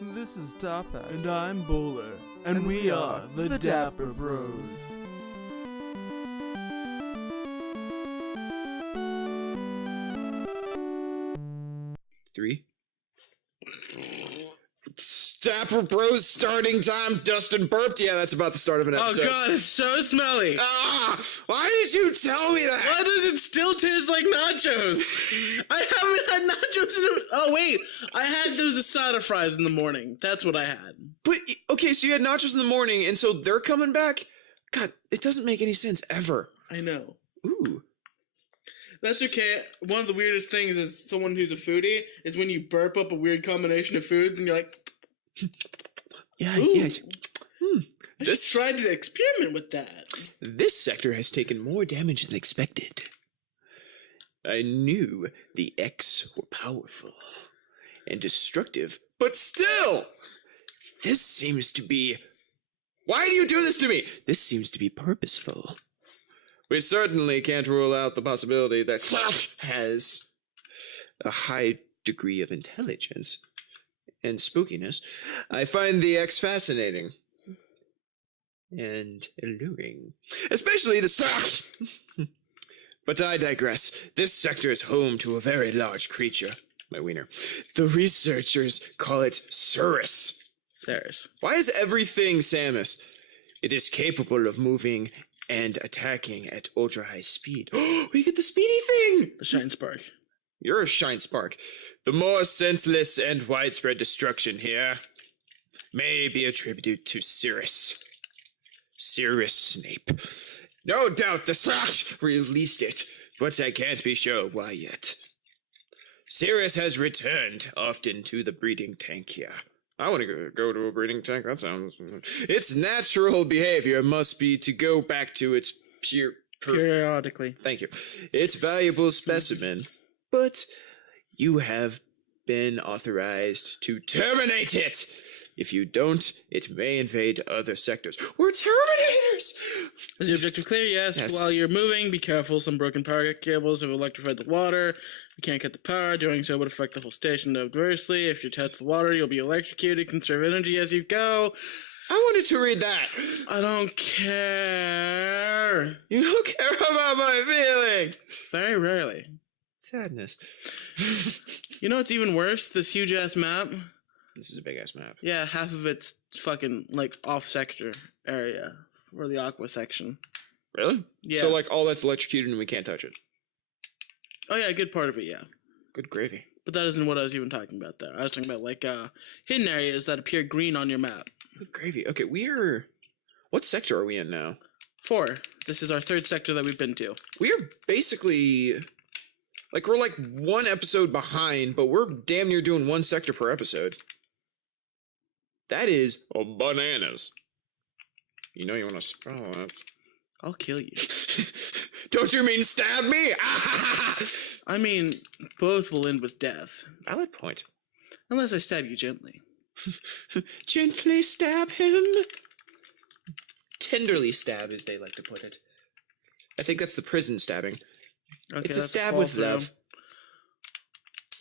This is Dapper, and I'm Bowler, and we are the Dapper Bros. Three. Dapper Bros starting time. Dustin burped. Yeah, that's about the start of an episode. Oh god, it's so smelly. Why did you tell me that? Why does it still taste like nachos? I haven't had nachos in oh wait, I had those asada fries in the morning. That's what I had. But, okay, so you had nachos in the morning, and so they're coming back? God, it doesn't make any sense ever. I know. Ooh. That's okay. One of the weirdest things as someone who's a foodie is when you burp up a weird combination of foods and you're like, Yeah, ooh, yes. I just tried to experiment with that. This sector has taken more damage than expected. I knew the X were powerful and destructive, but still, this seems to be... Why do you do this to me? This seems to be purposeful. We certainly can't rule out the possibility that Slash has a high degree of intelligence and spookiness. I find the X fascinating and alluring, especially the Slash. But I digress. This sector is home to a very large creature. My wiener. The researchers call it Saurus. Saris. Why is everything Samus? It is capable of moving and attacking at ultra high speed. Oh, we get the speedy thing! The Shine Spark. You're a shine spark. The more senseless and widespread destruction here may be attributed to Sirius Snape. No doubt the Slash released it, but I can't be sure why yet. Sirius has returned often to the breeding tank here. I want to go to a breeding tank. That sounds... Its natural behavior must be to go back to its periodically. Thank you. Its valuable specimen. But you have been authorized to terminate it. If you don't, it may invade other sectors. We're Terminators! Is the objective clear? Yes. While you're moving, be careful. Some broken power cables have electrified the water. You can't cut the power. Doing so would affect the whole station adversely. If you touch the water, you'll be electrocuted. Conserve energy as you go. I wanted to read that. I don't care. You don't care about my feelings. Very rarely. Sadness. You know what's even worse? This huge-ass map. This is a big-ass map. Yeah, half of it's fucking, like, off-sector area. For the aqua section. Really? Yeah. So, like, all that's electrocuted and we can't touch it. Oh, yeah, a good part of it, yeah. Good gravy. But that isn't what I was even talking about there. I was talking about, like, hidden areas that appear green on your map. Good gravy. Okay, we're... What sector are we in now? 4. This is our 3rd sector that we've been to. We're basically... Like, we're like one episode behind, but we're damn near doing one sector per episode. That is bananas. You know you want to spell it. I'll kill you. Don't you mean stab me? I mean, both will end with death. Valid point. Unless I stab you gently. Gently stab him. Tenderly stab, as they like to put it. I think that's the prison stabbing. Okay, it's a stab with love.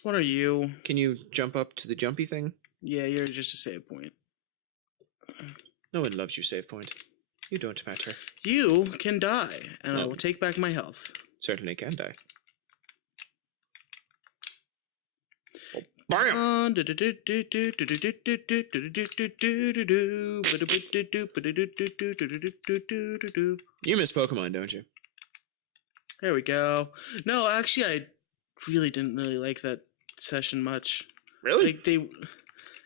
What are you? Can you jump up to the jumpy thing? Yeah, you're just a save point. No one loves your save point. You don't matter. You can die, and I will take back my health. Certainly can die. Oh, bam! You miss Pokemon, don't you? There we go. No, actually, I really didn't really like that session much. Really? Like,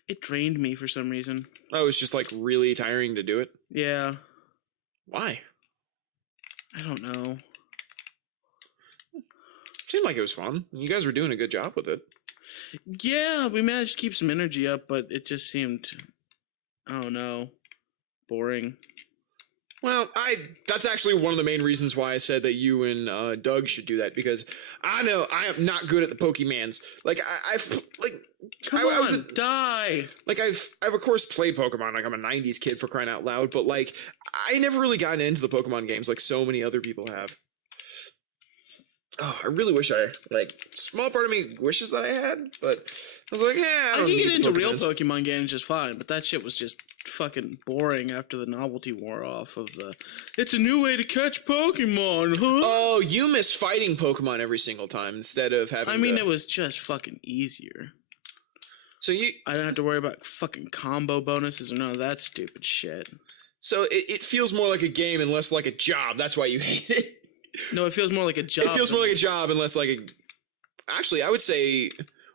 it drained me for some reason. Oh, it's just, like, really tiring to do it? Yeah. Why? I don't know. Seemed like it was fun. You guys were doing a good job with it. Yeah, we managed to keep some energy up, but it just seemed, I don't know, boring. Well, that's actually one of the main reasons why I said that you and Doug should do that, because I know I am not good at the Pokemans. Like, I was die. Like, I've of course played Pokemon, like I'm a 90s kid for crying out loud, but like, I never really gotten into the Pokemon games like so many other people have. Oh, I really wish small part of me wishes that I had, but I was like, yeah, I I don't can need get into real Pokemons. Pokemon games just fine, but that shit was just fucking boring after the novelty wore off of the. It's a new way to catch Pokemon, huh? Oh, you miss fighting Pokemon every single time instead of having. I mean, it was just fucking easier. So I don't have to worry about fucking combo bonuses or none of that stupid shit. So it feels more like a game and less like a job. That's why you hate it. No, it feels more like a job. It feels more like a job and less like a. Actually, I would say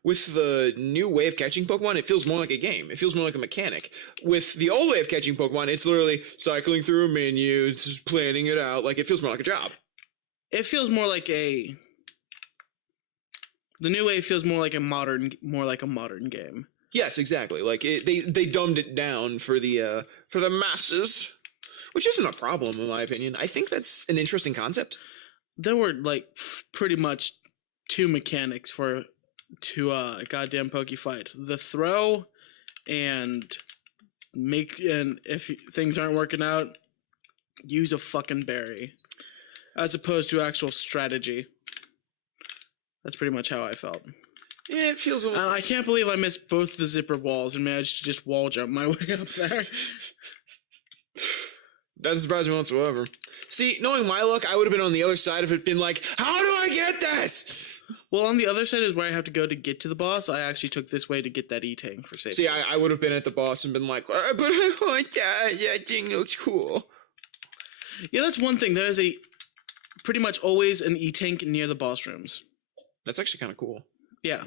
with the new way of catching Pokemon, it feels more like a game. It feels more like a mechanic. With the old way of catching Pokemon, it's literally cycling through a menu, just planning it out. Like, it feels more like a job. It feels more like a. The new way feels more like a modern game. Yes, exactly. Like they dumbed it down for the masses, which isn't a problem in my opinion. I think that's an interesting concept. There were like pretty much two mechanics to goddamn Pokefight: the throw, and if things aren't working out, use a fucking berry, as opposed to actual strategy. That's pretty much how I felt. Yeah, it feels almost. I can't believe I missed both the zipper walls and managed to just wall jump my way up there. Doesn't surprise me whatsoever. See, knowing my luck, I would have been on the other side of it, been like, how do I get this? Well, on the other side is where I have to go to get to the boss. I actually took this way to get that E-Tank for safety. See, I would have been at the boss and been like, but I want that. That thing looks cool. Yeah, that's one thing. There is pretty much always an E-Tank near the boss rooms. That's actually kind of cool. Yeah.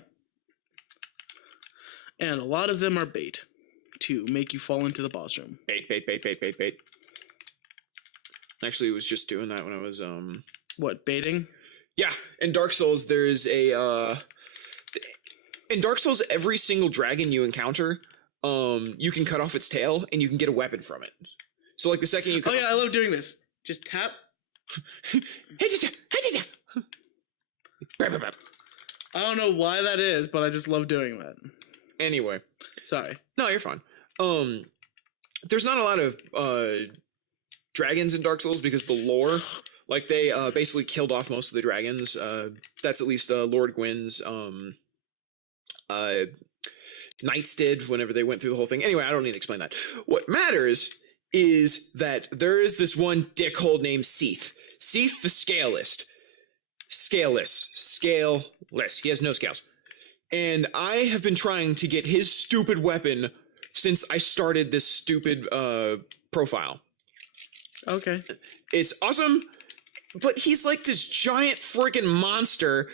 And a lot of them are bait to make you fall into the boss room. Bait. Actually, was just doing that when I was What, baiting? Yeah, in Dark Souls there's in Dark Souls every single dragon you encounter, you can cut off its tail and you can get a weapon from it. So like the second you cut I love doing this. Just tap. I don't know why that is, but I just love doing that. Anyway. Sorry. No, you're fine. There's not a lot of dragons in Dark Souls because the lore, like they basically killed off most of the dragons. That's at least Lord Gwyn's knights did whenever they went through the whole thing. Anyway, I don't need to explain that. What matters is that there is this one dickhole named Seath. Seath the Scaleless. Scaleless. He has no scales. And I have been trying to get his stupid weapon since I started this stupid profile. Okay. It's awesome, but he's like this giant freaking monster,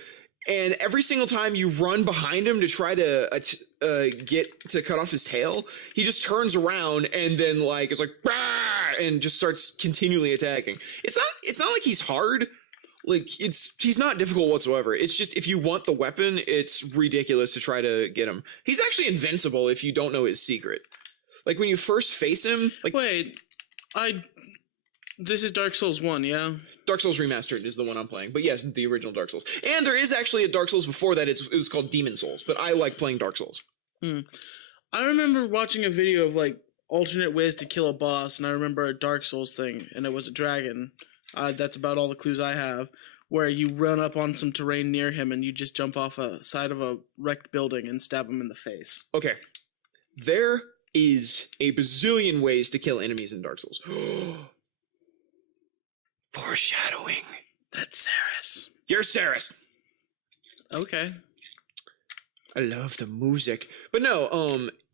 and every single time you run behind him to try to get to cut off his tail, he just turns around and then like it's like bah! And just starts continually attacking. It's not like he's hard. Like he's not difficult whatsoever. It's just if you want the weapon, it's ridiculous to try to get him. He's actually invincible if you don't know his secret. Like when you first face him, like wait, this is Dark Souls 1, yeah? Dark Souls Remastered is the one I'm playing, but yes, the original Dark Souls. And there is actually a Dark Souls before that. It was called Demon Souls, but I like playing Dark Souls. I remember watching a video of like alternate ways to kill a boss, and I remember a Dark Souls thing, and it was a dragon. That's about all the clues I have, where you run up on some terrain near him and you just jump off a side of a wrecked building and stab him in the face. Okay. There is a bazillion ways to kill enemies in Dark Souls. Foreshadowing. That's Saris. You're Saris. Okay. I love the music. But no,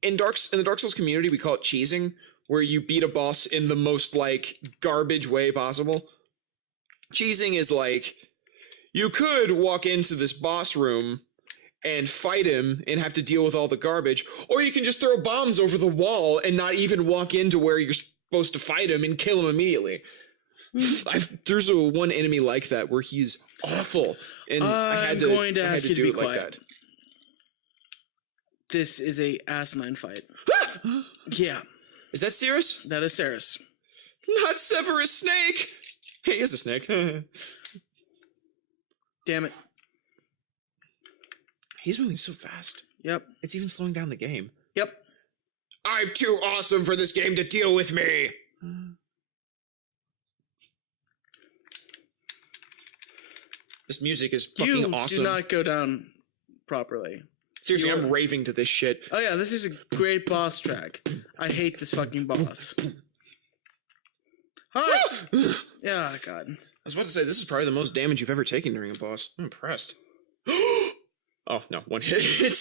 in the Dark Souls community, we call it cheesing, where you beat a boss in the most, like, garbage way possible. Cheesing is like, you could walk into this boss room and fight him and have to deal with all the garbage, or you can just throw bombs over the wall and not even walk into where you're supposed to fight him and kill him immediately. There's one enemy like that where he's awful, and I had to ask you to do be it like quiet. that. This is a asinine fight. Yeah. Is that Cirrus? That is Saris. Not Severus Snake! He is a snake. Damn it. He's moving so fast. Yep. It's even slowing down the game. Yep. I'm too awesome for this game to deal with me! This music is fucking awesome. You do not go down properly. Seriously, I'm raving to this shit. Oh yeah, this is a great boss track. I hate this fucking boss. Hi! Yeah, God. I was about to say, this is probably the most damage you've ever taken during a boss. I'm impressed. Oh, no, one hit.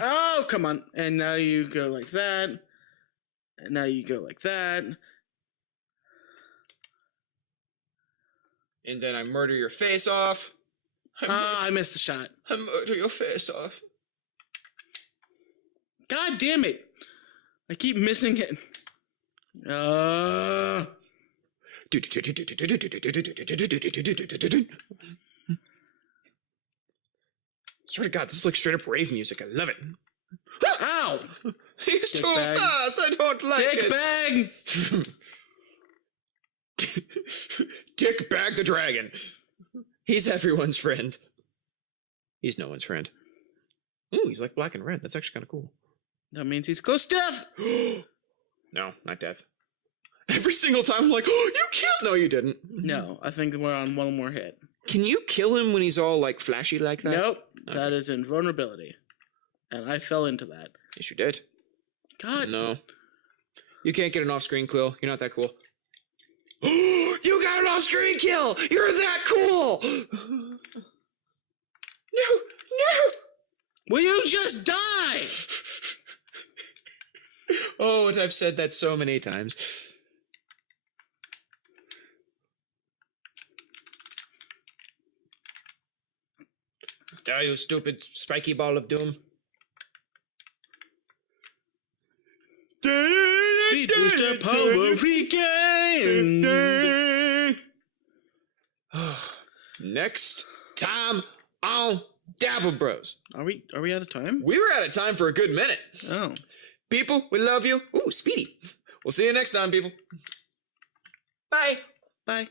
Oh, come on. And now you go like that. And now you go like that. And then I murder your face off. I missed the shot. I murder your face off. God damn it. I keep missing it. Swear to God, this is like straight up rave music. I love it. Ow! He's too fast. I don't like it. Dick bag! Dick Bag the Dragon. He's everyone's friend. He's no one's friend. Ooh, he's like black and red. That's actually kind of cool. That means he's close to death! No, not death. Every single time I'm like, oh, you killed. No, you didn't. No, I think we're on one more hit. Can you kill him when he's all like flashy like that? Nope. Okay. That is invulnerability. And I fell into that. Yes, you did. God. No. You can't get an off-screen kill. You're not that cool. You got an off-screen kill! You're that cool! No! Will you just die? Oh, and I've said that so many times. Die, you stupid spiky ball of doom. Speed booster power regained. Next time on Dapper Bros. Are we out of time? We were out of time for a good minute. Oh. People, we love you. Ooh, Speedy. We'll see you next time, people. Bye. Bye.